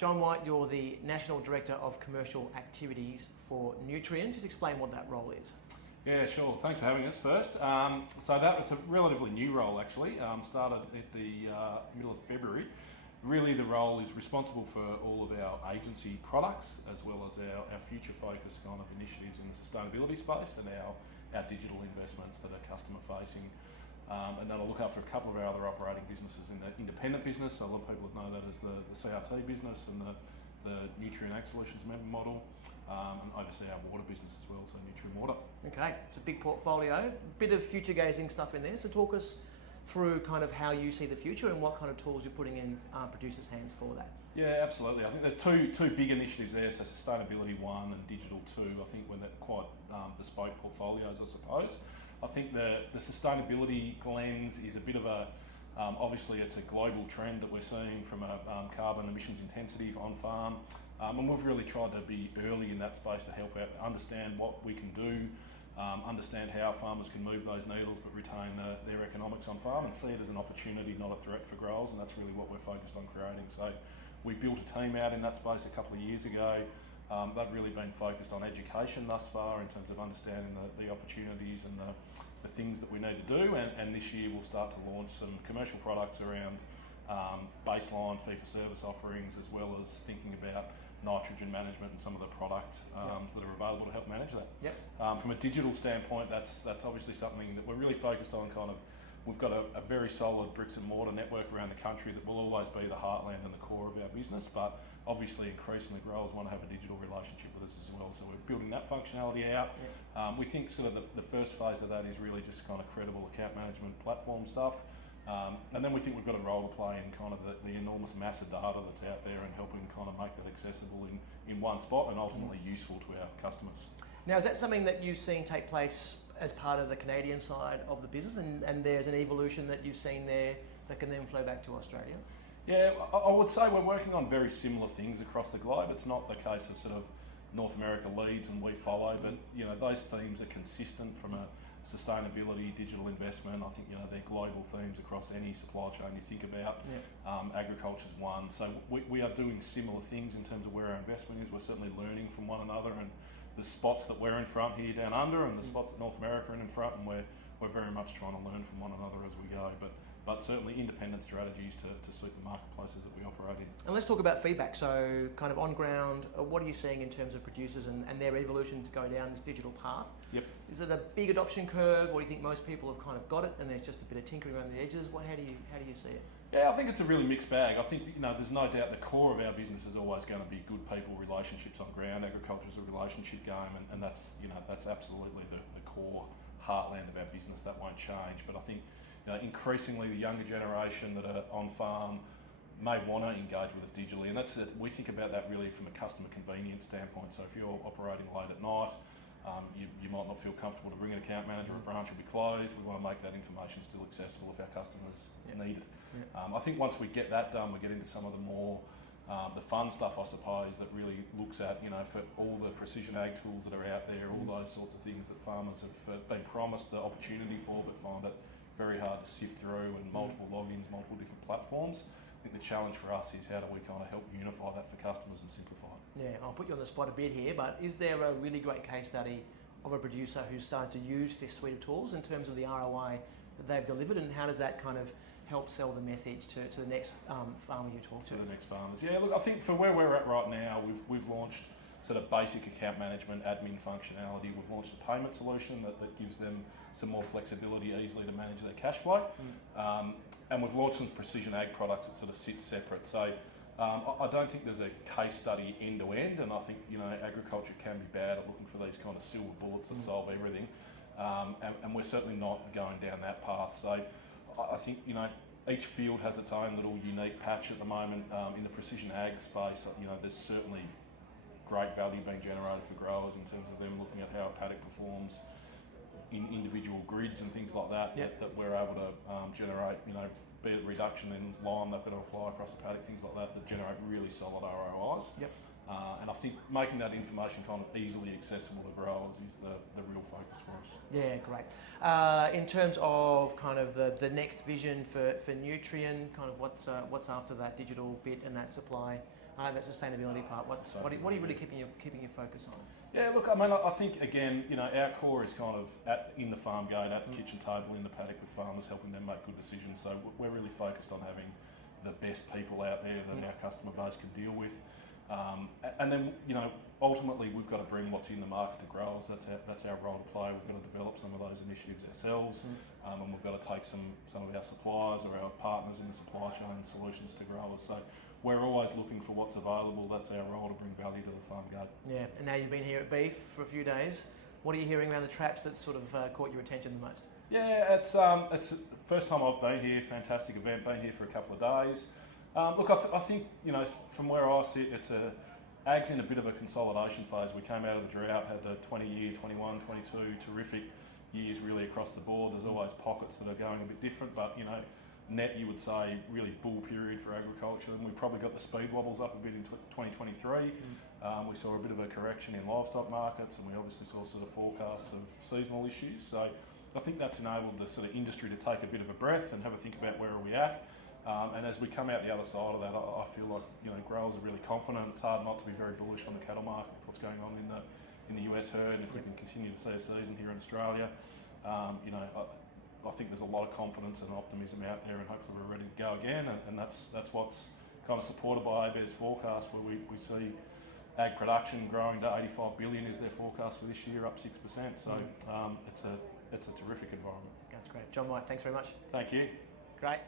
Jon White, you're the National Director of Commercial Activities for Nutrien. Just explain what that role is. Yeah, sure. Thanks for having us first. It's a relatively new role actually. Started at the middle of February. Really the role is responsible for all of our agency products as well as our future focus kind of initiatives in the sustainability space and our digital investments that are customer facing. And then I'll look after a couple of our other operating businesses in the independent business. So a lot of people would know that as the CRT business and the Nutrien Ag Solutions member model, and oversee our water business as well, so Nutrien Water. Okay, it's a big portfolio, bit of future gazing stuff in there. So talk us through kind of how you see the future and what kind of tools you're putting in producers' hands for that. Yeah, absolutely. I think there are two big initiatives there, so sustainability one and digital two. I think they're quite bespoke portfolios, I suppose. I think the sustainability lens is a bit of a, obviously it's a global trend that we're seeing from a carbon emissions intensity on farm, and we've really tried to be early in that space to help out, understand what we can do, understand how farmers can move those needles but retain their economics on farm and see it as an opportunity, not a threat for growers, and that's really what we're focused on creating. So we built a team out in that space a couple of years ago. They've really been focused on education thus far in terms of understanding the opportunities and the things that we need to do, and this year we'll start to launch some commercial products around baseline fee-for-service offerings, as well as thinking about nitrogen management and some of the product that are available to help manage that. Yep. From a digital standpoint, that's obviously something that we're really focused on. We've got a very solid bricks and mortar network around the country that will always be the heartland and the core of our business, but obviously increasingly growers want to have a digital relationship with us as well, so we're building that functionality out. Yep. We think sort of the first phase of that is really just kind of credible account management platform stuff. And then we think we've got a role to play in kind of the enormous mass of data that's out there and helping kind of make that accessible in one spot and ultimately useful to our customers. Now, is that something that you've seen take place as part of the Canadian side of the business, and there's an evolution that you've seen there that can then flow back to Australia? Yeah, I would say we're working on very similar things across the globe. It's not the case of sort of North America leads and we follow, but those themes are consistent from a sustainability, digital investment. I think they're global themes across any supply chain you think about. Yep. Agriculture's one, so we are doing similar things in terms of where our investment is. We're certainly learning from one another, and the spots that we're in front here down under, and the spots that North America are in front, and we're very much trying to learn from one another as we go. But certainly independent strategies to suit the marketplaces that we operate in. And let's talk about feedback. So kind of on ground, what are you seeing in terms of producers and their evolution to go down this digital path? Yep. Is it a big adoption curve, or do you think most people have kind of got it and there's just a bit of tinkering around the edges? How do you see it? Yeah, I think it's a really mixed bag. I think there's no doubt the core of our business is always going to be good people relationships on ground. Agriculture's a relationship game, and that's absolutely the core heartland of our business. That won't change. But I think increasingly the younger generation that are on farm may want to engage with us digitally, and we think about that really from a customer convenience standpoint. So if you're operating late at night, you might not feel comfortable to ring an account manager, a branch will be closed. We want to make that information still accessible if our customers need it. I think once we get that done, we get into some of the more the fun stuff, I suppose, that really looks at, for all the precision ag tools that are out there, all those sorts of things that farmers have been promised the opportunity for, but find it very hard to sift through, and multiple logins, multiple different platforms. I think the challenge for us is how do we kind of help unify that for customers and simplify it. Yeah, I'll put you on the spot a bit here, but is there a really great case study of a producer who's started to use this suite of tools in terms of the ROI that they've delivered, and how does that kind of help sell the message to the next farmer you talk to? To the next farmers. Yeah, look, I think for where we're at right now, we've launched sort of basic account management, admin functionality. We've launched a payment solution that gives them some more flexibility easily to manage their cash flow. And we've launched some precision ag products that sort of sit separate. So I don't think there's a case study end to end, and I think agriculture can be bad at looking for these kind of silver bullets that solve everything. And we're certainly not going down that path. So I think each field has its own little unique patch at the moment. In the precision ag space, there's certainly great value being generated for growers in terms of them looking at how a paddock performs in individual grids and things like that. Yep. That we're able to generate, be it reduction in lime they've got to apply across the paddock, things like that generate really solid ROIs. Yep. And I think making that information kind of easily accessible to growers is the real focus for us. Yeah, great. In terms of kind of the next vision for Nutrien, kind of what's after that digital bit and that supply That sustainability part. What are you really keeping your focus on? Yeah, look, I mean, I think, again, you know, our core is kind of in the farm gate, at the kitchen table, in the paddock with farmers, helping them make good decisions. So we're really focused on having the best people out there that our customer base can deal with. And then, you know, ultimately we've got to bring what's in the market to growers. That's our role to play. We've got to develop some of those initiatives ourselves, and we've got to take some of our suppliers or our partners in the supply chain solutions to growers. So we're always looking for what's available. That's our role, to bring value to the farm gate. Yeah, and now you've been here at Beef for a few days. What are you hearing around the traps that sort of caught your attention the most? Yeah, it's the first time I've been here. Fantastic event. Been here for a couple of days. Look, I think, you know, from where I sit, ag's in a bit of a consolidation phase. We came out of the drought, had the 20-year, 21, 22 terrific years really across the board. There's always pockets that are going a bit different, but, you know, net, you would say, really bull period for agriculture, and we probably got the speed wobbles up a bit in 2023. We saw a bit of a correction in livestock markets, and we obviously saw sort of forecasts of seasonal issues. So I think that's enabled the sort of industry to take a bit of a breath and have a think about where are we at. And as we come out the other side of that, I feel like, you know, growers are really confident. It's hard not to be very bullish on the cattle market with what's going on in the US herd, and if we can continue to see a season here in Australia, you know, I think there's a lot of confidence and optimism out there, and hopefully we're ready to go again. And that's what's kind of supported by ABARES forecast, where we see ag production growing to 85 billion is their forecast for this year, up 6%. So it's a terrific environment. That's great. Jon White, thanks very much. Thank you. Great.